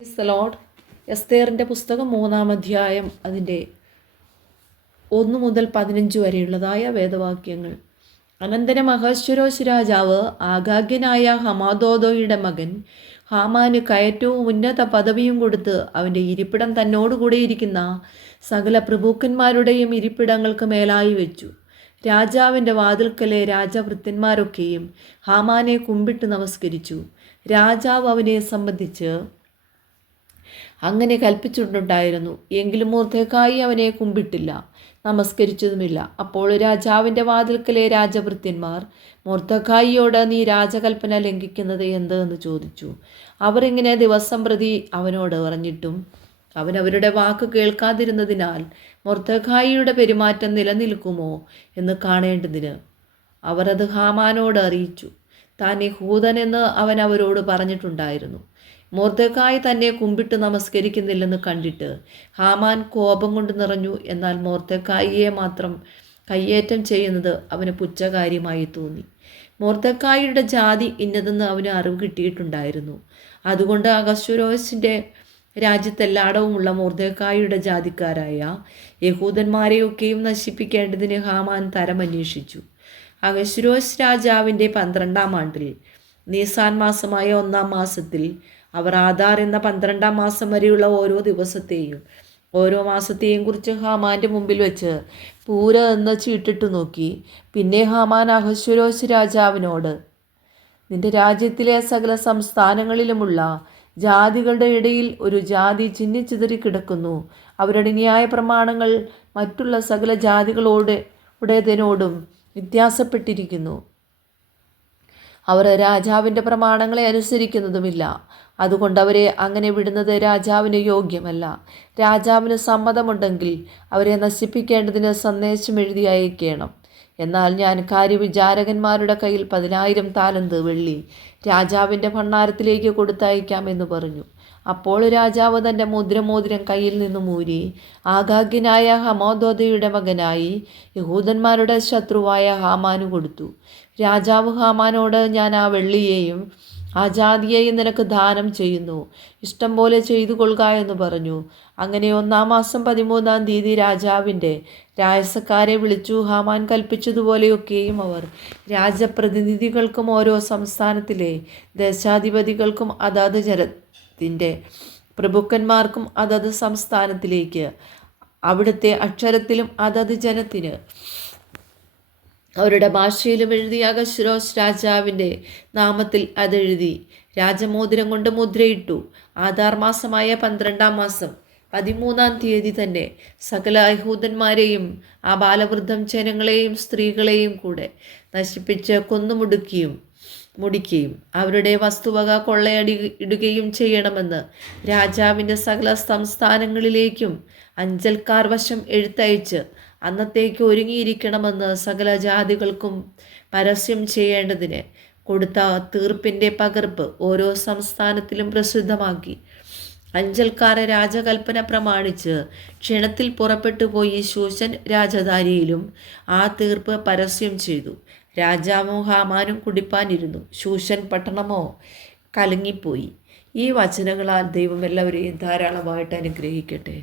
Praise the Lord. എസ്തേറിൻ്റെ പുസ്തകം 3-ാം അധ്യായം അതിൻ്റെ 1 മുതൽ 15 വരെയുള്ളതായ വേദവാക്യങ്ങൾ. അനന്തരം അഹശ്വേരോശ് രാജാവ് ആഗാഗ്യനായ ഹമാദോദോയുടെ മകൻ ഹാമാന് കയറ്റവും ഉന്നത പദവിയും കൊടുത്ത് അവൻ്റെ ഇരിപ്പിടം തന്നോടുകൂടെ ഇരിക്കുന്ന സകല പ്രഭുക്കന്മാരുടെയും ഇരിപ്പിടങ്ങൾക്ക് മേലായി വെച്ചു. രാജാവിൻ്റെ വാതിൽക്കലെ രാജഭൃത്യന്മാരൊക്കെയും ഹാമാനെ കുമ്പിട്ട് നമസ്കരിച്ചു. രാജാവ് അവനെ സംബന്ധിച്ച് അങ്ങനെ കൽപ്പിച്ചിട്ടുണ്ടായിരുന്നു. എങ്കിലും മൊർദെഖായി അവനെ കുമ്പിട്ടില്ല, നമസ്കരിച്ചതുമില്ല. അപ്പോൾ രാജാവിൻ്റെ വാതിൽക്കലെ രാജഭൃത്യന്മാർ മൊർദെഖായിയോട്, നീ രാജകൽപ്പന ലംഘിക്കുന്നത് എന്ത് എന്ന് ചോദിച്ചു. അവർ ഇങ്ങനെ ദിവസം പ്രതി അവനോട് പറഞ്ഞിട്ടും അവൻ അവരുടെ വാക്ക് കേൾക്കാതിരുന്നതിനാൽ മൊർദെഖായിയുടെ പെരുമാറ്റം നിലനിൽക്കുമോ എന്ന് കാണേണ്ടതിന് അവർ അത് ഹാമാനോട് അറിയിച്ചു. താൻ യഹൂദനെന്ന് അവൻ അവരോട് പറഞ്ഞിട്ടുണ്ടായിരുന്നു. മൊർദെഖായി തന്നെ കുമ്പിട്ട് നമസ്കരിക്കുന്നില്ലെന്ന് കണ്ടിട്ട് ഹാമാൻ കോപം കൊണ്ട് നിറഞ്ഞു. എന്നാൽ മൊർദെഖായിയെ മാത്രം കയ്യേറ്റം ചെയ്യുന്നത് അവന് പുച്ഛകാര്യമായി തോന്നി. മൊർദെഖായിയുടെ ജാതി ഇന്നതെന്ന് അവന് അറിവ് കിട്ടിയിട്ടുണ്ടായിരുന്നു. അതുകൊണ്ട് അഹശ്വേരോശിൻ്റെ രാജ്യത്തെല്ലായിടവുമുള്ള മൊർദെഖായിയുടെ ജാതിക്കാരായ യഹൂദന്മാരെയൊക്കെയും നശിപ്പിക്കേണ്ടതിന് ഹാമാൻ തരമന്വേഷിച്ചു. അഹശ്വേരോശ് രാജാവിൻ്റെ 12-ാം ആണ്ടിൽ നീസാൻ മാസമായ 1-ാം മാസത്തിൽ അവർ ആദാർ എന്ന 12-ാം മാസം വരെയുള്ള ഓരോ മാസത്തെയും കുറിച്ച് ഹാമാൻ്റെ മുമ്പിൽ വെച്ച് പൂര എന്ന് ചീട്ടിട്ട് നോക്കി. പിന്നെ ഹാമാൻ അഹശ്വേരോശ് രാജാവിനോട്, നിന്റെ രാജ്യത്തിലെ സകല സംസ്ഥാനങ്ങളിലുമുള്ള ജാതികളുടെ ഇടയിൽ ഒരു ജാതി ചിന്നിച്ചിതറി കിടക്കുന്നു. അവരുടെ ന്യായ പ്രമാണങ്ങൾ മറ്റുള്ള സകല ജാതികളോടേതിനോടും വ്യത്യാസപ്പെട്ടിരിക്കുന്നു. അവർ രാജാവിൻ്റെ പ്രമാണങ്ങളെ അനുസരിക്കുന്നതുമില്ല. അതുകൊണ്ട് അവരെ അങ്ങനെ വിടുന്നത് രാജാവിന് യോഗ്യമല്ല. രാജാവിന് സമ്മതമുണ്ടെങ്കിൽ അവരെ നശിപ്പിക്കേണ്ടതിന് സന്ദേശം എഴുതി അയക്കണം. എന്നാൽ ഞാൻ കാര്യവിചാരകന്മാരുടെ കയ്യിൽ 10,000 താലന്ത് വെള്ളി രാജാവിൻ്റെ ഭണ്ഡാരത്തിലേക്ക് കൊടുത്തയക്കാമെന്ന് പറഞ്ഞു. അപ്പോൾ രാജാവ് തൻ്റെ മുദ്രമോതിരം കയ്യിൽ നിന്നും ഊരി ആഗാഗ്യനായ ഹമാദോദയുടെ മകനായി യഹൂദന്മാരുടെ ശത്രുവായ ഹാമാന് കൊടുത്തു. രാജാവ് ഹാമാനോട്, ഞാൻ ആ വെള്ളിയെയും ആ ജാതിയെയും നിനക്ക് ദാനം ചെയ്യുന്നു, ഇഷ്ടം പോലെ ചെയ്തു കൊള്ളുക എന്ന് പറഞ്ഞു. അങ്ങനെ 1-ാം മാസം 13-ാം തീയതി രാജാവിൻ്റെ രായസക്കാരെ വിളിച്ചു. ഹാമാൻ കൽപ്പിച്ചതുപോലെയൊക്കെയും അവർ രാജപ്രതിനിധികൾക്കും ഓരോ സംസ്ഥാനത്തിലെ ദേശാധിപതികൾക്കും അതത് ജനത്തിൻ്റെ പ്രഭുക്കന്മാർക്കും അതത് സംസ്ഥാനത്തിലേക്ക് അവിടുത്തെ അക്ഷരത്തിലും അതത് ജനത്തിന് അവരുടെ ഭാഷയിലും എഴുതി അഹശ്വേരോശ് രാജാവിൻ്റെ നാമത്തിൽ അതെഴുതി രാജമോതിരം കൊണ്ട് മുദ്രയിട്ടു. ആദാർ മാസമായ 12-ാം മാസം 13-ാം തീയതി തന്നെ സകല യഹൂദന്മാരെയും ആ ബാലവൃദ്ധം ജനങ്ങളെയും സ്ത്രീകളെയും കൂടെ നശിപ്പിച്ച് മുടിക്കുകയും അവരുടെ വസ്തുവക കൊള്ളയടിടുകയും ചെയ്യണമെന്ന് രാജാവിൻ്റെ സകല സംസ്ഥാനങ്ങളിലേക്കും അഞ്ചൽക്കാർ വശം എഴുത്തയച്ച് അന്നത്തേക്ക് ഒരുങ്ങിയിരിക്കണമെന്ന് സകല ജാതികൾക്കും പരസ്യം ചെയ്യേണ്ടതിന് കൊടുത്ത തീർപ്പിൻ്റെ പകർപ്പ് ഓരോ സംസ്ഥാനത്തിലും പ്രസിദ്ധമാക്കി. അഞ്ചൽക്കാരെ രാജകൽപ്പന പ്രമാണിച്ച് ക്ഷണത്തിൽ പുറപ്പെട്ടു പോയി ശൂശൻ രാജധാനിയിലും ആ തീർപ്പ് പരസ്യം ചെയ്തു. രാജാവും ഹാമാനും കുടിപ്പാനിരുന്നു. ശൂശൻ പട്ടണമോ കലങ്ങിപ്പോയി. ഈ വചനങ്ങളാൽ ദൈവം എല്ലാവരെയും ധാരാളമായിട്ട് അനുഗ്രഹിക്കട്ടെ.